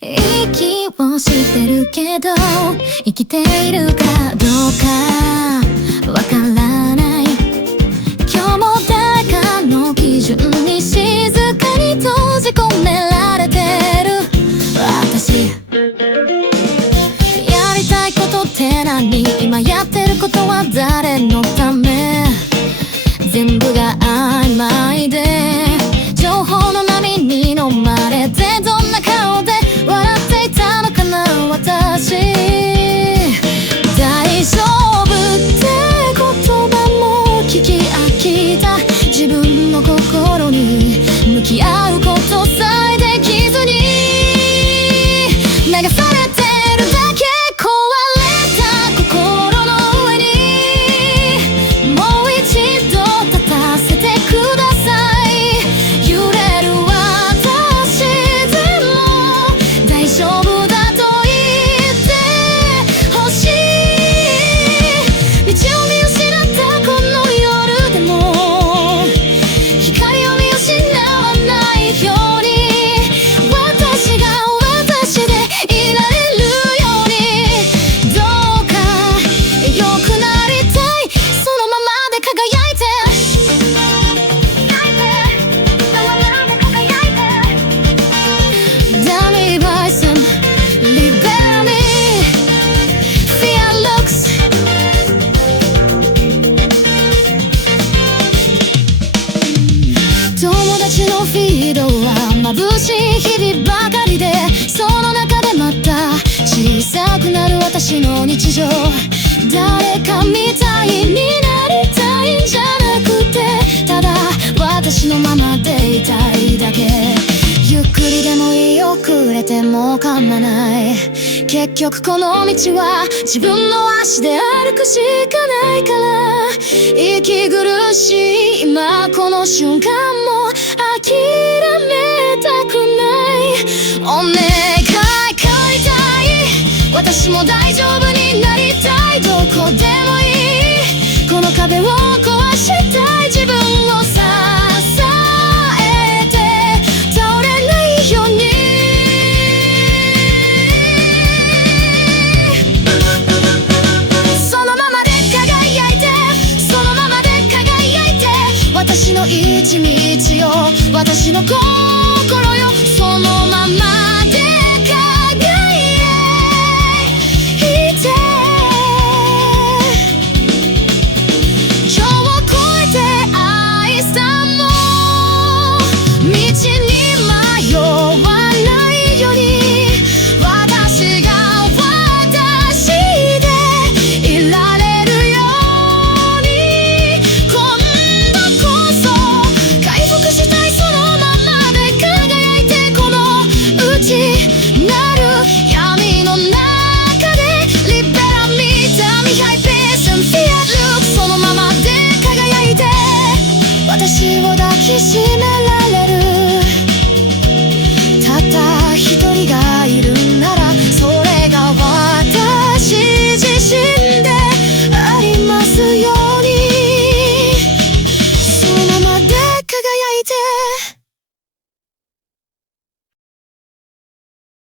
息をしてるけど生きているかどうかわからない。今日も誰かの基準に静かに閉じ込められてる私。やりたいことって何？今やってることは誰のため？全部が曖昧で情報の波に飲まれて、どんな顔で笑っていたのかな私。大丈夫って言葉も聞き飽きた。自分の心に向き合うことさえできずに流されてるだけ。壊れた心の上にもう一度立たせてください。揺れる私でも大丈夫だと言ってほしい。道を見失ったこの夜でも光を見失わないように、私が私でいられるように、どうか良くなりたい。そのままで輝いてDummy Bison Libera me Fear looks。 友達のフィードは眩しい日々ばかりで、その中でまた小さくなる私の日常。誰かみたいになりたいんじゃなくて、ただ私のままでいたいだけ。ゆっくりでもいい、遅れても構わない。結局この道は自分の足で歩くしかないから、息苦しい今この瞬間も諦めたくない。お願い帰りたい。私も大丈夫